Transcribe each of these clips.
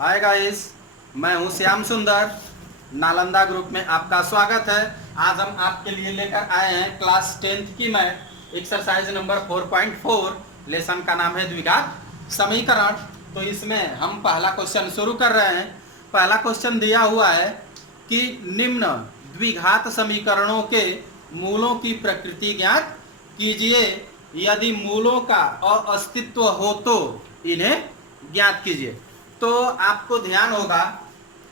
Hi guys, मैं हूं श्याम सुंदर। नालंदा ग्रुप में आपका स्वागत है। आज हम आपके लिए लेकर आए हैं क्लास 10th की मैथ एक्सरसाइज नंबर 4.4। लेसन का नाम है द्विघात समीकरण। तो इसमें हम पहला क्वेश्चन शुरू कर रहे हैं। पहला क्वेश्चन दिया हुआ है कि निम्न द्विघात समीकरणों के मूलों की प्रकृति ज्ञात कीजिए। यदि मूलों का अस्तित्व हो तो इन्हें ज्ञात कीजिए। तो आपको ध्यान होगा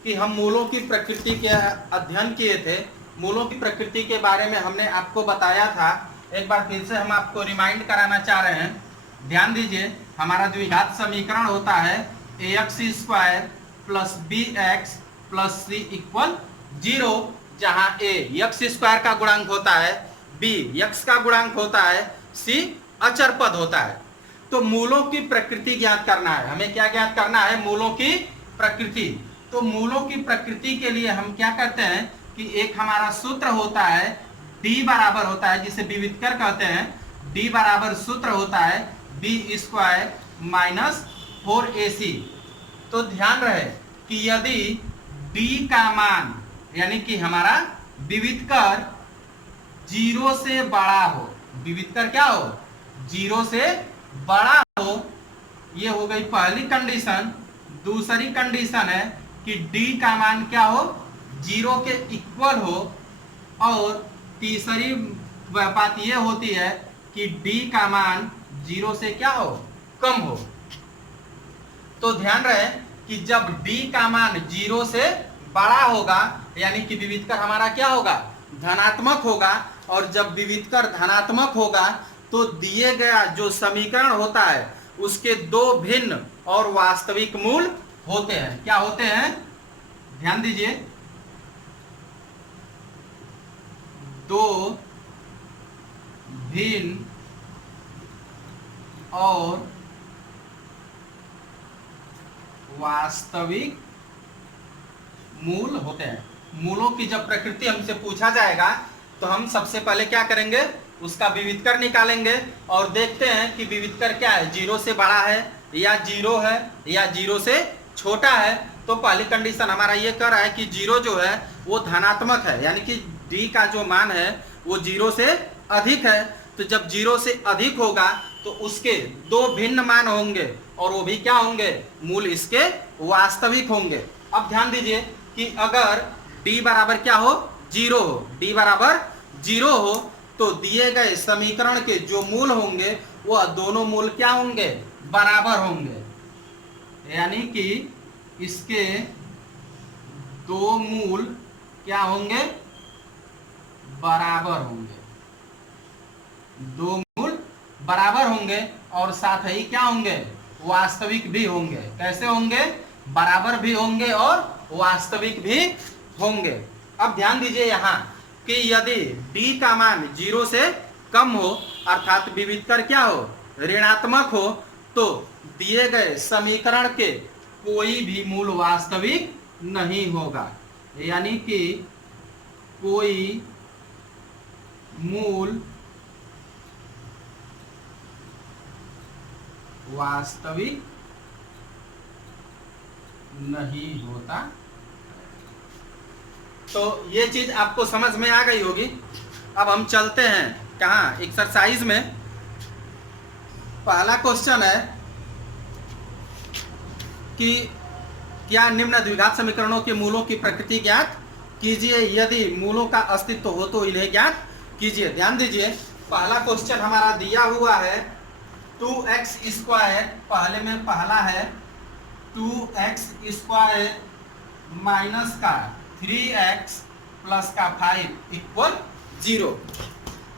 कि हम मूलों की प्रकृति के अध्ययन किए थे। मूलों की प्रकृति के बारे में हमने आपको बताया था। एक बार फिर से हम आपको रिमाइंड कराना चाह रहे हैं। ध्यान दीजिए, हमारा द्विघात समीकरण होता है ax² plus bx plus c equal 0, जहाँ a x² का गुणांक होता है, b x का गुणांक होता है, c अचर पद होता है। तो मूलों की प्रकृति ज्ञात करना है। हमें क्या ज्ञात करना है? मूलों की प्रकृति। तो मूलों की प्रकृति के लिए हम क्या करते हैं कि एक हमारा सूत्र होता है, d बराबर होता है, जिसे विवितकर कहते हैं। d बराबर सूत्र होता है b² माइनस 4ac। तो ध्यान रहे कि यदि d का मान यानी कि हमारा विवितकर 0 से बड़ा हो, विवितकर क्या हो? 0 से बड़ा हो, ये हो गई पहली कंडीशन। दूसरी कंडीशन है कि d का मान क्या हो? 0 के इक्वल हो। और तीसरी बात ये होती है कि d का मान 0 से क्या हो? कम हो। तो ध्यान रहे कि जब d का मान 0 से बड़ा होगा यानी कि विवितकर हमारा क्या होगा? धनात्मक होगा। और जब विवितकर धनात्मक होगा तो दिए गया जो समीकरण होता है उसके दो भिन्न और वास्तविक मूल होते हैं। क्या होते हैं? ध्यान दीजिए, दो भिन्न और वास्तविक मूल होते हैं। मूलों की जब प्रकृति हमसे पूछा जाएगा तो हम सबसे पहले क्या करेंगे? उसका विवितकर निकालेंगे और देखते हैं कि विवितकर क्या है, 0 से बड़ा है या 0 है या 0 से छोटा है। तो पहली कंडीशन हमारा ये कह रहा है कि 0 जो है वो धनात्मक है, यानी कि d का जो मान है वो 0 से अधिक है। तो जब 0 से अधिक होगा तो उसके दो भिन्न मान होंगे और वो भी क्या होंगे? मूल इसके वास्तविक होंगे। अब ध्यान दीजिए कि अगर d बराबर क्या हो? 0 हो, d बराबर 0 हो तो दिए गए समीकरण के जो मूल होंगे वह दोनों मूल क्या होंगे? बराबर होंगे। यानी कि इसके दो मूल क्या होंगे? बराबर होंगे। दो मूल बराबर होंगे और साथ ही क्या होंगे? वास्तविक भी होंगे। कैसे होंगे? बराबर भी होंगे और वास्तविक भी होंगे। अब ध्यान दीजिए यहाँ कि यदि d का मान 0 से कम हो अर्थात विवितकर क्या हो? ऋणात्मक हो, तो दिए गए समीकरण के कोई भी मूल वास्तविक नहीं होगा। यानी कि कोई मूल वास्तविक नहीं होता। तो ये चीज आपको समझ में आ गई होगी। अब हम चलते हैं कहाँ? एक्सरसाइज में। पहला क्वेश्चन है कि क्या निम्न द्विघात समीकरणों के मूलों की प्रकृति ज्ञात कीजिए। यदि मूलों का अस्तित्व हो तो इन्हें ज्ञात कीजिए। ध्यान दीजिए, पहला क्वेश्चन हमारा दिया हुआ है 2x²। पहले में पहला है 2x² माइनस का 3x प्लस का 5 इक्वल 0।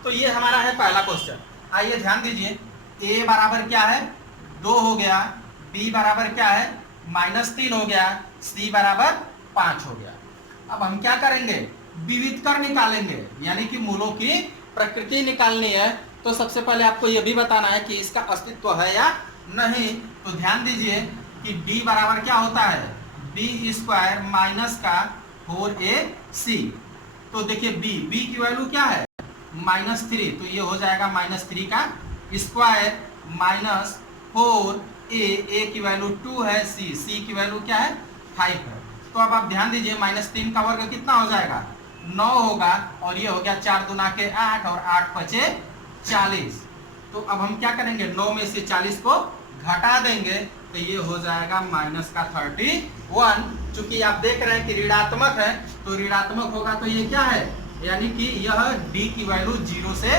तो ये हमारा है पहला क्वेश्चन। आइए ध्यान दीजिए, a बराबर क्या है? 2 हो गया, b बराबर क्या है? -3 हो गया, c बराबर 5 हो गया। अब हम क्या करेंगे? विवितकर निकालेंगे, यानी कि मूलों की प्रकृति निकालनी है। तो सबसे पहले आपको यह भी बताना है कि इसका अस्तित्व है या नहीं। तो ध्यान दीजिए कि d बराबर क्या होता है? b² माइनस का 4ac। तो देखिए b की वैल्यू क्या है? -3। तो ये हो जाएगा -3 का स्क्वायर माइनस 4 ए की वैल्यू 2 है, सी की वैल्यू क्या है 5 है। तो अब आप ध्यान दीजिए -3 का वर्ग कितना हो जाएगा 9 होगा, और ये हो गया 4 दूना के 8 और 8 बचे 40। तो अब हम क्या करेंगे 9 में से 40 को घटा देंगे, तो ये हो जाएगा -31। चूंकि आप देख रहे हैं कि ऋणात्मक है, तो ऋणात्मक होगा तो ये क्या है, यानी कि यह d की वैल्यू 0 से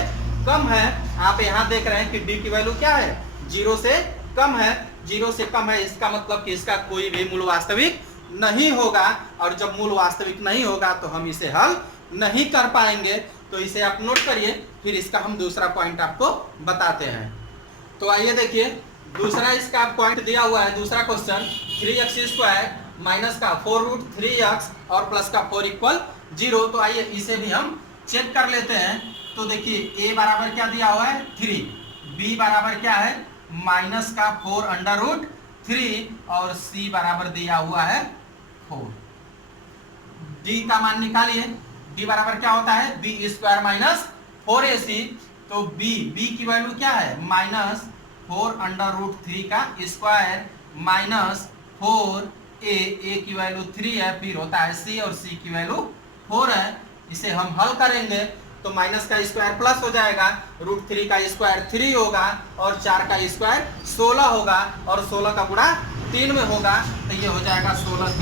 कम है। आप यहाँ देख रहे हैं कि d की वैल्यू क्या है 0 से कम है। 0 से कम है इसका मतलब कि इसका कोई भी मूल वास्तविक नहीं होगा, और जब मूल वास्तविक नहीं होगा तो हम इसे हल नहीं कर पाएंगे। तो इसे आप नोट करिए, फिर इसका हम दूसरा पॉइंट आपको बताते हैं। तो आइए देखिए, दूसरा इसका पॉइंट दिया हुआ है, दूसरा क्वेश्चन 3x² माइनस का 4√3x और प्लस का 4 = 0। तो आइए इसे भी हम चेक कर लेते हैं। तो देखिए a बराबर क्या दिया हुआ है 3, b बराबर क्या है माइनस का 4√3 और c बराबर दिया हुआ है 4। d का मान निकालिए, d बराबर क्या होता है b² माइनस 4ac। तो b की वैल्यू क्या है -4√3 का स्क्वायर माइनस 4a की वैल्यू 3 है, फिर होता है c और c की वैल्यू 4 है। इसे हम हल करेंगे तो माइनस का स्क्वायर प्लस हो जाएगा, √3 का स्क्वायर 3 होगा और 4 का स्क्वायर 16 होगा, और 16 का गुणा 3 में होगा, तो ये हो जाएगा 16 ×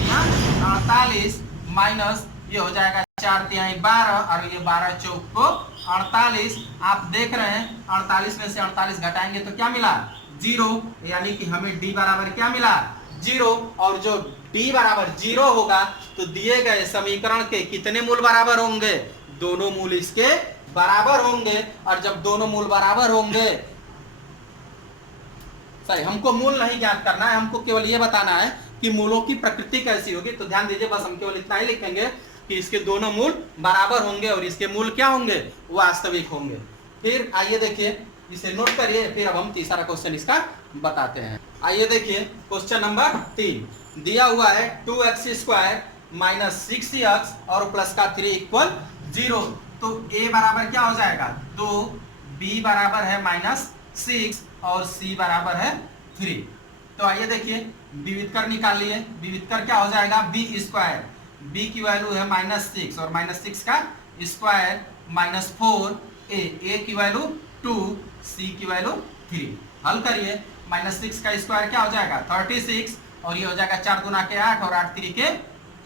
48 माइनस ये हो जाएगा 4 × 12 और ये 12 चौक को 48। आप देख रहे हैं 48 में से 48 घटाएंगे तो क्या मिला 0, यानी कि हमें d बराबर क्या मिला 0। और जो d बराबर 0 होगा तो दिए गए समीकरण के कितने मूल बराबर होंगे, दोनों मूल इसके बराबर होंगे। और जब दोनों मूल बराबर होंगे, सही हमको मूल नहीं ज्ञात करना है, हमको केवल ये बताना है कि मूलों की प्रकृति कैसी होगी। तो ध्यान दीजिए, बस हम केवल इतना ही लिखेंगे कि इसके दोनों मूल बराबर होंगे और इसके मूल क्या होंगे वास्तविक होंगे। फिर आइए देखिए, इसे नोट करिए, फिर अब हम तीसरा क्वेश्चन इसका बताते हैं। आइए देखिए क्वेश्चन नंबर 3 दिया हुआ है 2x² माइनस 6x और प्लस का 3 = 0। तो a बराबर क्या हो जाएगा 2, b बराबर है -6 और c बराबर है 3। तो आइए देखिए विविधकर निकालिए, विविधकर क्या हो जाएगा b², b की वैल्यू है -6 और -6 का स्क्वायर -4a की वैल्यू 2, c की वैल्यू 3। हल करिए, -6 का स्क्वायर क्या हो जाएगा 36 और ये हो जाएगा 4 दूना के 8 और 8 3 के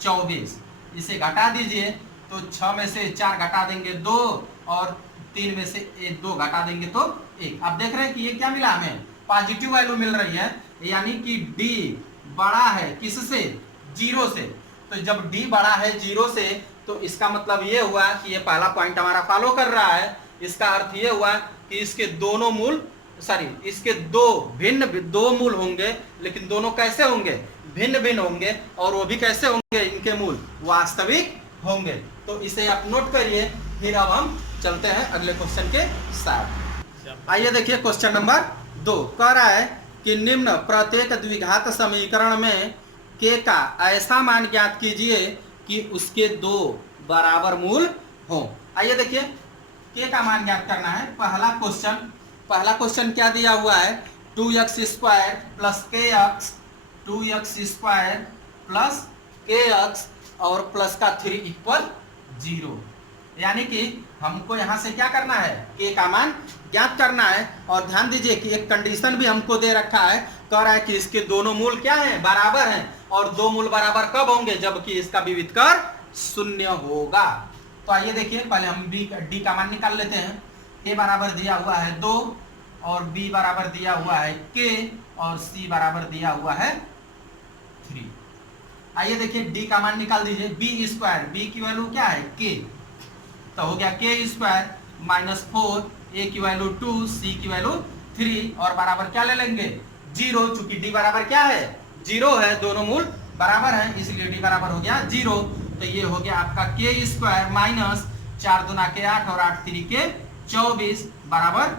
24। इसे घटा दीजिए, तो 6 में से 4 घटा देंगे 2 और 3 में से 2 घटा देंगे तो 1। आप देख रहे हैं कि ये क्या मिला हमें पॉजिटिव वैल्यू मिल रही है, यानी कि d बड़ा है किससे 0 से। तो जब d बड़ा है 0 से तो इसका मतलब ये हुआ कि ये पहला पॉइंट हमारा फॉलो कर रहा है। इसका अर्थ ये हुआ कि इसके दोनों मूल इसके दो मूल होंगे, लेकिन दोनों कैसे होंगे भिन्न भिन्न होंगे, और वो भी कैसे होंगे इनके मूल वास्तविक होंगे। तो इसे आप नोट करिए। फिर अब हम चलते हैं अगले क्वेश्चन के साथ। आइए देखिए क्वेश्चन नंबर 2 कह रहा है कि निम्न प्रत्येक द्विघात समीकरण में k का ऐसा मान ज्ञात कीजिए कि उसके 2 बराबर मूल हो। आइए देखिए k का मान ज्ञात करना है। पहला क्वेश्चन क्या दिया हुआ है 2x² plus kx, 2x² plus kx और प्लस का 3 = 0। यानी कि हमको यहाँ से क्या करना है k का मान ज्ञात करना है। और ध्यान दीजिए कि एक कंडीशन भी हमको दे रखा है, कह रहा है कि इसके दोनों मूल क्या हैं बराबर हैं, और दो मूल बराबर कब होंगे जबकि इसका विविधकर 0 होगा। तो आइए देखिए, पहले हम d का मान निकाल लेते हैं। a बराबर दिया हुआ है 2 और b बराबर दिया हुआ है k और c बराबर दिया हुआ है 3। आइए देखिए d का मान निकाल दीजिए, b² b की वैल्यू क्या है k, तो हो गया k² -4, a की वैल्यू 2, c की वैल्यू 3 और बराबर क्या ले लेंगे 0। चूंकि d बराबर क्या है 0 है, दोनों मूल बराबर हैं, इसलिए d बराबर हो गया 0। तो ये हो गया आपका k² माइनस 4 दूना के 8 और 8 3 के 24 बराबर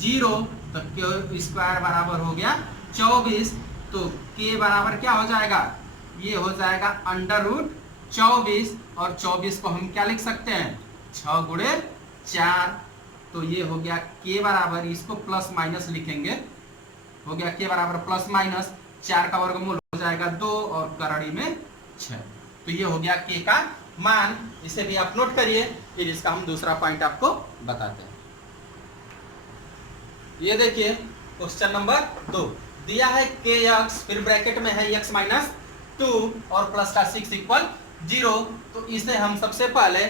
0। तो k² बराबर हो गया 24। तो k बराबर क्या हो जाएगा, ये हो जाएगा √24 और 24 को हम क्या लिख सकते हैं 6 × 4। तो ये हो गया k बराबर, इसको प्लस माइनस लिखेंगे हो गया k बराबर प्लस माइनस 4 का वर्गमूल हो जाएगा 2 और करड़ी में 6। तो ये हो गया k का मान। इसे भी आप नोट करिए, फिर इसका हम दूसरा पॉइंट आपको बताते हैं। ये देखिए क्वेश्चन नंबर 2 दिया है kx, फिर ब्रैकेट में है x माइनस 2 और प्लस का 6 इक्वल 0। तो इसे हम सबसे पहले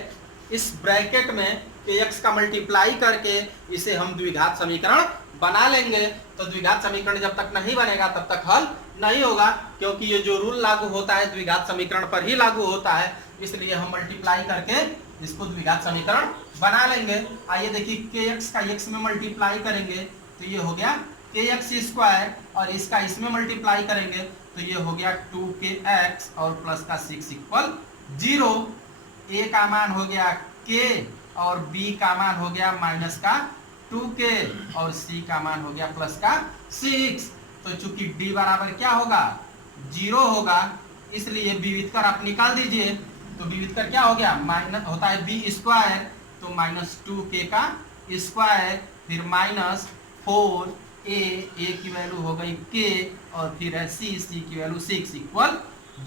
इस ब्रैकेट में kx का मल्टीप्लाई करके इसे हम द्विघात समीकरण बना लेंगे। तो द्विघात समीकरण जब तक नहीं बनेगा तब तक हल नहीं होगा, क्योंकि ये जो रूल लागू होता है द्विघात समीकरण पर ही लागू होता है, इसलिए हम मल्टीप्लाई करके इसको द्विघात समीकरण बना लेंगे। आइए देखिए kx का x में मल्टीप्लाई करेंगे तो ये हो गया kx स्क्वायर, और इसका इसमें मल्टीप्लाई करेंगे तो ये हो गया 2kx और प्लस का 6 इक्वल 0। a का मान हो गया k और b का मान हो गया माइनस का 2k और c का मान हो गया प्लस का 6। तो चूंकि d बराबर क्या होगा 0 होगा, इसलिए b विधकर आप निकाल दीजिए। तो b विधकर क्या हो गया माइनस होता है b स्क्वायर, तो माइनस 2k का स्क्वायर, फिर माइनस 4a की वैल्यू हो गई k और फिर है c की वैल्यू 6 इक्वल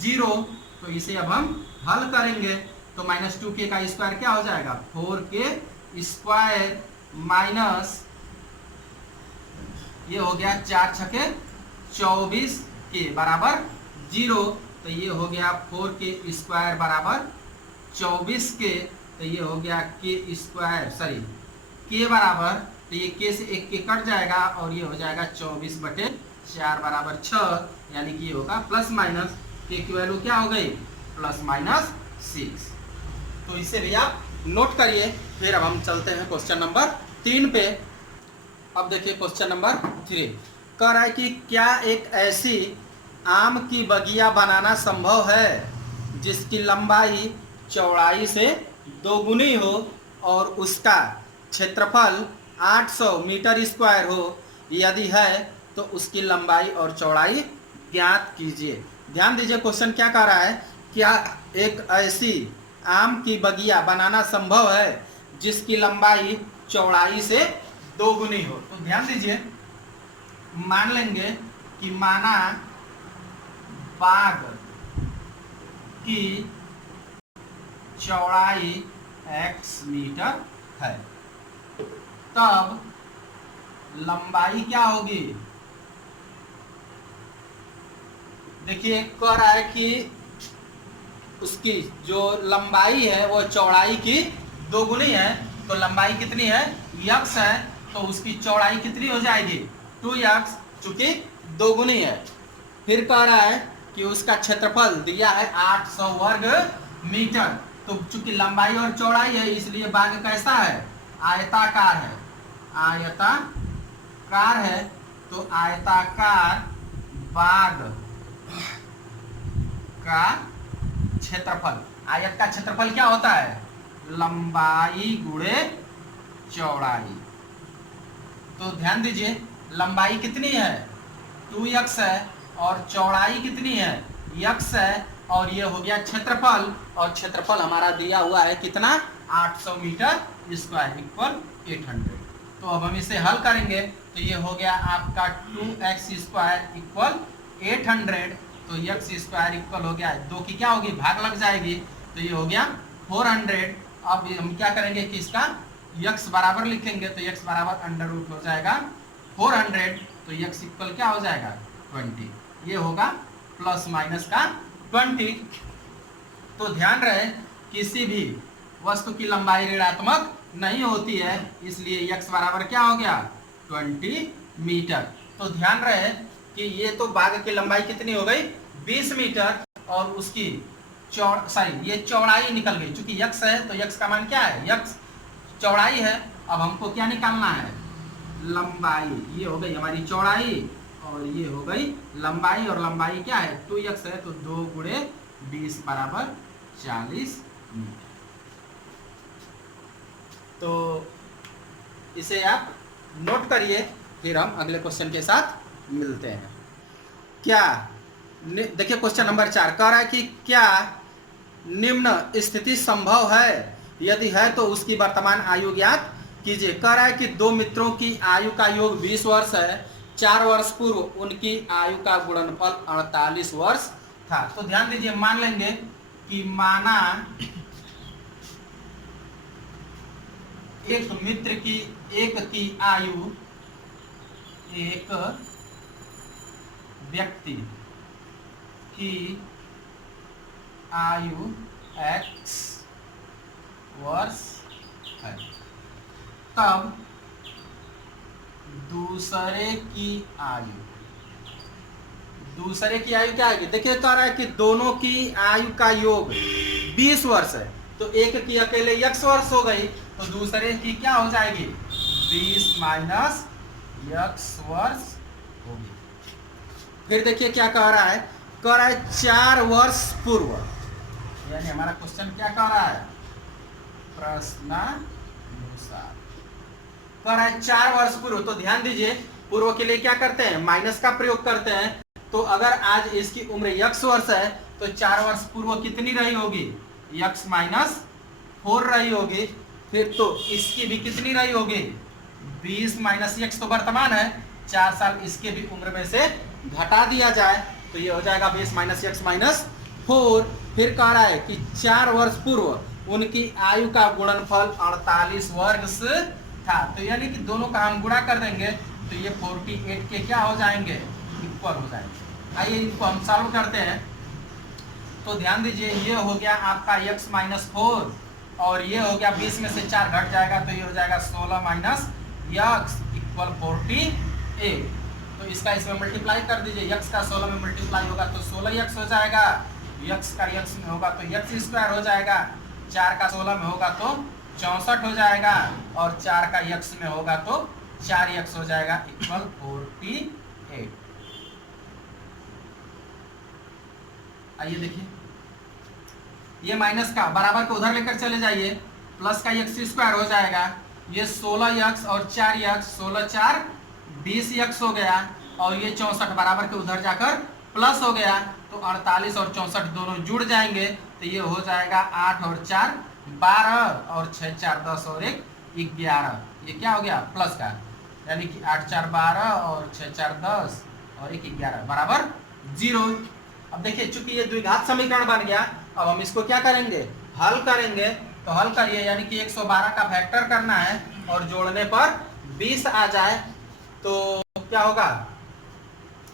0। तो इसे अब हम हल करेंगे तो माइनस 2k का स्क्वायर क्या हो जाएगा 4k स्क्वायर माइनस ये हो गया 4 छके 24 के बराबर 0। तो ये हो गया 4k स्क्वायर बराबर 24 के, तो ये हो गया k स्क्वायर सॉरी k बराबर, तो ये k से एक के कट जाएगा और ये हो जाएगा 24/4 बराबर 6, यानी कि ये होगा प्लस माइनस k की वैल्यू क्या हो गई प्लस माइनस 6। तो इसे भी आप नोट करिए। फिर अब हम चलते हैं क्वेश्चन नंबर 3 पे। अब देखिए क्वेश्चन नंबर 3 कह रहा है कि क्या एक ऐसी आम की बगिया बनाना संभव है जिसकी लंबाई चौड़ाई से दोगुनी हो और उसका क्षेत्रफल 800 मीटर स्क्वायर हो। यदि है तो उसकी लंबाई और चौड़ाई ज्ञात कीजिए। ध्यान दीजिए क्वेश्चन क्या कह रहा है, क्या एक ऐसी आम की बगिया बनाना संभव है जिसकी लंबाई चौड़ाई से दोगुनी हो। तो ध्यान दीजिए, मान लेंगे कि माना बाग की चौड़ाई x मीटर है, तब लंबाई क्या होगी। देखिए कह रहा है कि उसकी जो लंबाई है वो चौड़ाई की दोगुनी है। तो लंबाई कितनी है x है, तो उसकी चौड़ाई कितनी हो जाएगी 2x, चूंकि दोगुनी है। फिर कह रहा है कि उसका क्षेत्रफल दिया है 800 वर्ग मीटर। तो चूंकि लंबाई और चौड़ाई है इसलिए बाग कैसा है आयताकार है, आयताकार है। तो आयताकार बाग का क्षेत्रफल, आयत का क्षेत्रफल क्या होता है लंबाई गुणे चौड़ाई। तो ध्यान दीजिए लंबाई कितनी है 2x है और चौड़ाई कितनी है x है, और ये हो गया क्षेत्रफल, और क्षेत्रफल हमारा दिया हुआ है कितना 800 मीटर स्क्वायर इक्वल 800। तो अब हम इसे हल करेंगे तो ये हो गया आपका 2x स्क्वायर इक्वल 800। तो x स्क्वायर इक्वल हो गया 2 की क्या होगी भाग लग जाएगी, तो ये हो गया 400। अब हम क्या करेंगे कि इसका x बराबर लिखेंगे, तो x बराबर अंडर रूट हो जाएगा 400। तो x इक्वल क्या हो जाएगा 20, ये होगा प्लस माइनस का 20। तो ध्यान रहे किसी भी वस्तु की लंबाई ऋणात्मक नहीं होती है, इसलिए x बराबर क्या हो गया 20 मीटर। तो ध्यान रहे कि ये तो बाग की लंबाई कितनी हो गई 20 मीटर और उसकी ये चौड़ाई निकल गई। चूंकि x है तो x का मान क्या है x चौड़ाई है। अब हमको क्या निकालना है लंबाई, ये हो गई हमारी चौड़ाई और ये हो गई लंबाई, और लंबाई क्या है 2x है, तो 2 गुणे 20 बराबर 40 मीटर। तो इसे आप नोट करिए, फिर हम अगले क्वेश्चन के साथ मिलते हैं। क्या देखिए क्वेश्चन नंबर 4 कह रहा है कि क्या निम्न स्थिति संभव है, यदि है तो उसकी वर्तमान आयु ज्ञात कीजिए। कह रहा है कि दो मित्रों की आयु का योग 20 वर्ष है, 4 वर्ष पूर्व उनकी आयु का गुणनफल 48 वर्ष था। तो ध्यान दीजिए, मान लेंगे कि माना एक मित्र की आयु, एक व्यक्ति की आयु x वर्ष है, तब दूसरे की आयु क्या आएगी? देखिए कह रहा है कि दोनों की आयु का योग 20 वर्ष है, तो एक की अकेले x वर्ष हो गई, तो दूसरे की क्या हो जाएगी? 20 माइनस x वर्ष होगी। फिर देखिए क्या कह रहा है, 4 वर्ष पूर्व, यानी हमारा क्वेश्चन क्या कह रहा है? प्रश्नानुसार कह रहा है 4 वर्ष पूर्व। तो ध्यान दीजिए, पूर्व के लिए क्या करते हैं? माइनस का प्रयोग करते हैं। तो अगर आज इसकी उम्र x वर्ष है तो 4 वर्ष पूर्व कितनी रही होगी? x माइनस 4 रही होगी। फिर तो इसकी भी कितनी रही होगी? 20 माइनस x, तो वर्तमान है, 4 साल इसके भी उम्र में से घटा दिया जाए तो ये हो जाएगा 20 माइनस x माइनस 4। फिर कह रहा है कि 4 वर्ष पूर्व उनकी आयु का गुणनफल 48 वर्ष था। तो यानी कि दोनों का हम गुणा कर देंगे तो ये 48 के क्या हो जाएंगे? इक्वल हो जाएंगे। आइए इनको हम सॉल्व करते हैं। तो ध्यान दीजिए, ये हो गया आपका x माइनस 4 और ये हो गया 20 में से 4 घट जाएगा तो ये हो जाएगा 16 माइनस x इक्वल 48। तो इसका इसमें मल्टीप्लाई कर दीजिए, x का 16 में मल्टीप्लाई होगा तो 16x हो जाएगा, x का x में होगा तो x स्क्वायर हो जाएगा, 4 का 16 में होगा तो 64 हो जाएगा और 4 का x में होगा तो 4x हो जाएगा इक्वल 48। आइए देखिए, ये माइनस का बराबर को उधर लेकर चले जाइए, प्लस का x स्क्वायर हो जाएगा, ये 16x और 4x, 16 4 20x हो गया और ये 64 बराबर के उधर जाकर प्लस हो गया तो 48 और 64 दोनों जुड़ जाएंगे तो ये हो जाएगा 8 और 4 12 और 6 4 10 और 1 11। ये क्या हो गया? प्लस का, यानी कि 8 4 12 और 6 4 10 और 1 11 बराबर 0। अब देखिए, चूंकि ये द्विघात समीकरण बन गया, अब हम इसको क्या करेंगे? हल करेंगे। तो हल करिए, यानी कि 112 का फैक्टर करना है और जोड़ने पर 20 आ जाए तो क्या होगा?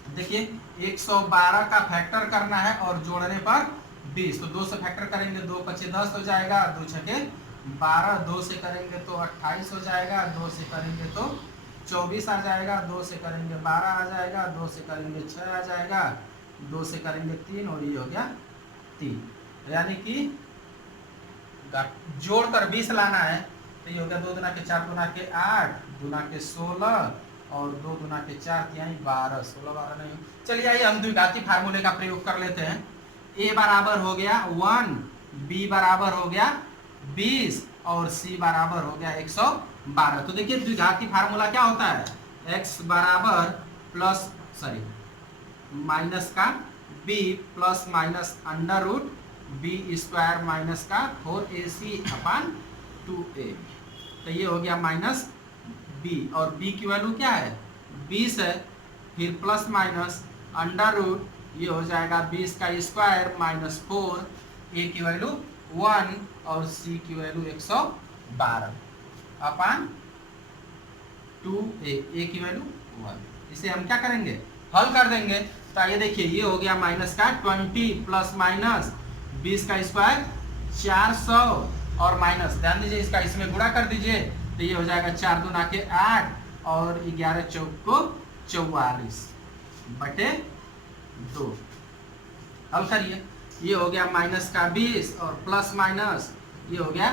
देखिए 112 का फैक्टर करना है और जोड़ने पर 20, तो 2 से फैक्टर करेंगे, 2 5 10 हो जाएगा, 2 6 12, 2 से करेंगे तो 28 हो जाएगा, 2 से करेंगे तो 24 आ जाएगा, 2 से करेंगे 12 आ जाएगा, 2 से करेंगे 6 आ जाएगा, 2 से करेंगे 3 और ये हो गया 3। यानी कि जोड़कर 20 लाना है तो ये हो गया 2 दुना के 4 दुना के 8 दुना के 16 और 2 दुना के 4 यानी 12, 16 12 नहीं। चलिए आइए हम द्विघाती फार्मूले का प्रयोग कर लेते हैं। a बराबर हो गया 1, b बराबर हो गया 20 और c बराबर हो गया 112। तो देखिए द्विघाती फार्मूला क्या होता है? x बराबर प्लस माइनस का b plus minus under root b square minus का 4ac अपान 2a। तो ये हो गया माइनस b और b की वैल्यू क्या है? 20 है, फिर प्लस माइनस अंडर रूट, ये हो जाएगा 20 का स्क्वायर माइनस 4, a की वैल्यू 1 और c की वैल्यू 112 अपान 2a, a की वैल्यू 1। इसे हम क्या करेंगे? हल कर देंगे। तो आइए देखिए, ये हो गया माइनस का 20 प्लस माइनस 20 का स्क्वायर 400 और माइनस, ध्यान दीजिए इसका इसमें गुणा कर दीजिए तो ये हो जाएगा 4 दूना के 8 और 11 चौक को 44 बटे 2। हल करिए, ये हो गया माइनस का 20 और प्लस माइनस ये हो गया,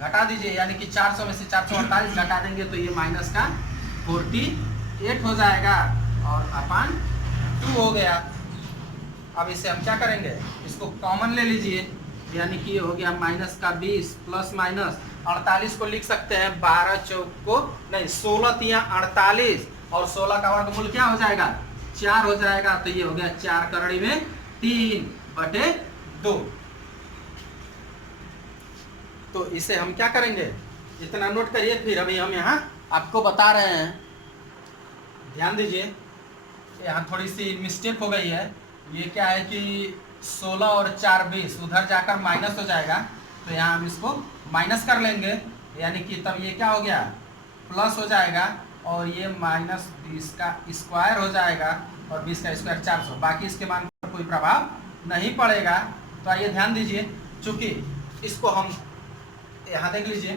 घटा दीजिए, यानी कि 400 में से 448 घटा देंगे तो ये माइनस का 48 हो जाएगा और अपान 2 हो गया। अब इसे हम क्या करेंगे? इसको कॉमन ले लीजिए, यानी कि ये हो गया माइनस का 20 प्लस माइनस 48 को लिख सकते हैं 12 चौक को नहीं 16 तिया 48 और 16 का वर्गमूल क्या हो जाएगा? 4 हो जाएगा। तो ये हो गया 4 करड़ी में 3 बटे 2। तो इसे हम क्या करेंगे? इतना नोट करिए, फिर अभी हम यहाँ आपको बता रहे हैं। ध्यान दीजिए, यहाँ थोड़ी सी मिस्टेक हो गई है। ये क्या है कि 16 और 4 20, उधर जाकर माइनस हो जाएगा, तो यहाँ हम इसको माइनस कर लेंगे, यानी कि तब ये क्या हो गया, प्लस हो जाएगा, और ये माइनस 20 का स्क्वायर हो जाएगा, और 20 का स्क्वायर 400। बाकी इसके मान पर कोई प्रभाव नहीं पड़ेगा। तो आइए ध्यान दीजिए, चूंकि इसको हम यहाँ देख लीजिए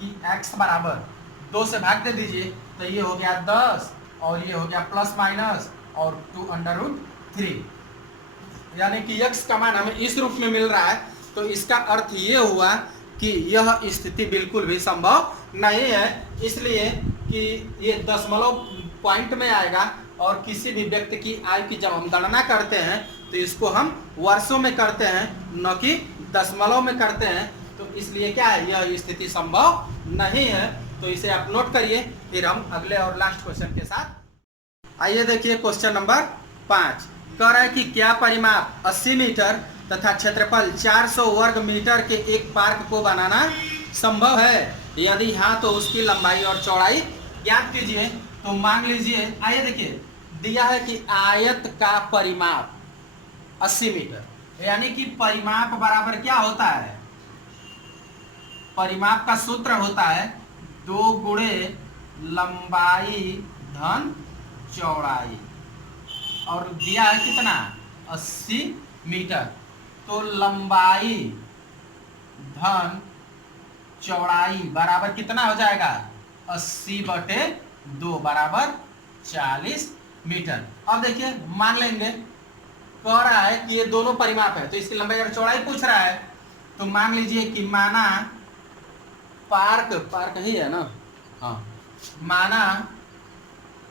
कि x बराबर 2 से भाग दे दीजिए, तो ये हो गया 10, और ये हो गया प्लस माइनस और 2√3, यानी कि x का मान हमें इस रूप में मिल रहा है। तो इसका अर्थ ये हुआ कि यह स्थिति बिल्कुल भी संभव नहीं है, इसलिए कि ये दशमलव पॉइंट में आएगा, और किसी भी व्यक्ति की आयु की जब हम गणना करते हैं तो इसको हम वर्षों में करते हैं, न कि दशमलव में करते हैं। तो इसलिए क्या है, यह स्थिति संभव नहीं है। तो इसे आप नोट करिए, फिर हम अगले और लास्ट क्वेश्चन के साथ। आइए देखिए क्वेश्चन नंबर 5, कह रहा है कि क्या परिमाप 80 मीटर तथा क्षेत्रफल 400 वर्ग मीटर के एक पार्क को बनाना संभव है? यदि हाँ तो उसकी लंबाई और चौड़ाई ज्ञात कीजिए। तो मान लीजिए, आइए देखिए, दिया है कि आयत का परिमाप 80 मीटर, यानी कि परिमाप बराबर क्या होता है, परिमाप का सूत्र होता है 2 गुणे लंबाई धन चौड़ाई, और दिया है कितना, 80 मीटर। तो लंबाई धन चौड़ाई बराबर कितना हो जाएगा, 80/2 बराबर 40 मीटर। अब देखिए, मान लेंगे, कह रहा है कि ये दोनों परिमाप है, तो इसकी लंबाई और चौड़ाई पूछ रहा है। तो मान लीजिए कि माना पार्क ही है ना, हाँ, माना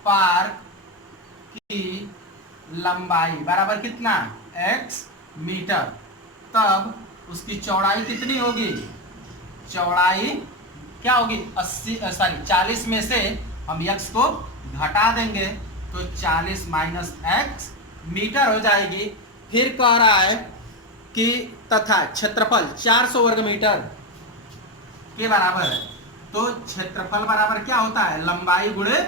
पार्क की लंबाई बराबर कितना, x मीटर, तब उसकी चौड़ाई कितनी होगी, चौड़ाई क्या होगी, 40 में से हम x को घटा देंगे, तो 40 माइनस x मीटर हो जाएगी। फिर कह रहा है कि तथा क्षेत्रफल 400 वर्ग मीटर के बराबर है। तो क्षेत्रफल बराबर क्या होता है, लंबाई गुणे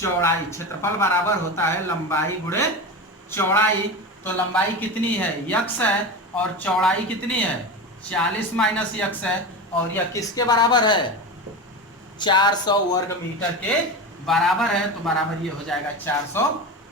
चौड़ाई, क्षेत्रफल बराबर होता है लंबाई गुणे चौड़ाई। तो लंबाई कितनी है, x है, और चौड़ाई कितनी है, 40 माइनस x है, और यह किसके बराबर है, 400 वर्ग मीटर के बराबर है। तो बराबर ये हो जाएगा 400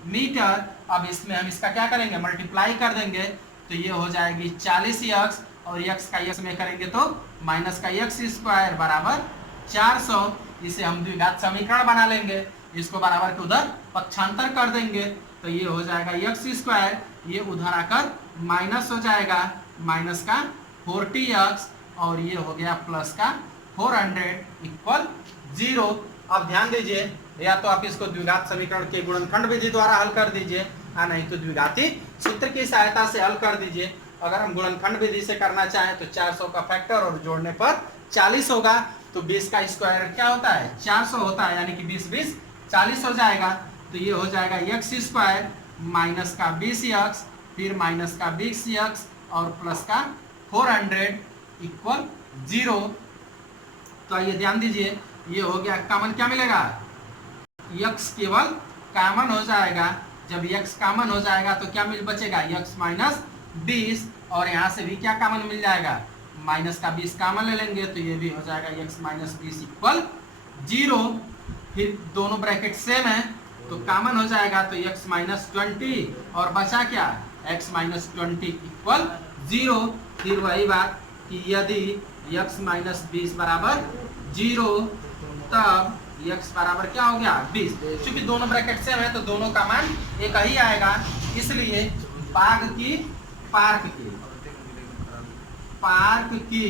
मीटर। अब इसमें हम इसका क्या करेंगे, मल्टीप्लाई कर देंगे, तो ये हो जाएगी 40x, और x का x में करेंगे तो माइनस का x स्क्वायर बराबर 400। इसे हम द्विघात समीकरण बना लेंगे, इसको बराबर के उधर पक्षांतर कर देंगे, तो ये हो जाएगा x स्क्वायर, ये उधर आकर माइनस हो जाएगा, माइनस का 40x, और ये हो गया प्लस का 400 इक्वल 0। अब ध्यान दीजिए, या तो आप इसको द्विघात समीकरण के गुणनखंड विधि द्वारा हल कर दीजिए, या नहीं तो द्विघाती सूत्र की सहायता से हल कर दीजिए। अगर हम गुणनखंड विधि से करना चाहें तो 400 का फैक्टर और जोड़ने पर 40 होगा, तो 20 का स्क्वायर क्या होता है, 400 होता है, यानी कि 20 40 हो जाएगा। तो ये हो जाएगा x स्क्वायर माइनस का 20x, फिर माइनस का 20x, और प्लस का 400 इक्वल 0। तो ये ध्यान दीजिए, ये हो गया, कॉमन क्या मिलेगा, x केवल कॉमन हो जाएगा। जब x कॉमन हो जाएगा तो क्या मिल बचेगा, x माइनस 20, और यहाँ से भी क्या कॉमन मिल जाएगा, माइनस का 20 कॉमन ले लेंगे, तो ये भी हो जाएगा x माइनस 20 इक्वल 0। फिर दोनों ब्रैकेट सेम है तो कॉमन हो जाएगा, तो x माइनस 20, और बचा क्या, x माइनस 20 इक्वल 0। फिर वही बात कि यदि x माइनस 20 बराबर 0, तब x बराबर क्या हो गया, 20। क्योंकि दोनों ब्रैकेट सेम है तो दोनों का मान एक ही आएगा, इसलिए पार्क की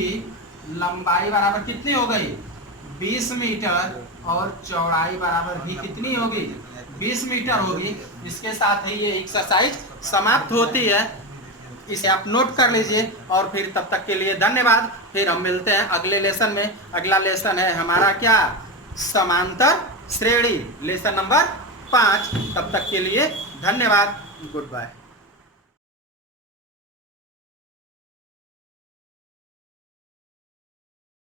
लंबाई बराबर कितनी हो गई, 20 मीटर, और चौड़ाई बराबर भी कितनी होगी, 20 मीटर होगी। इसके साथ ही ये एक्सरसाइज समाप्त होती है, इसे आप नोट कर लीजिए। और फिर तब तक के लिए धन्यवाद। फिर हम मिलते हैं अगले लेसन में। अगला लेसन है हमारा क्या, समांतर श्रेणी, लेसन नंबर 5। तब तक के लिए धन्यवाद, गुड बाय।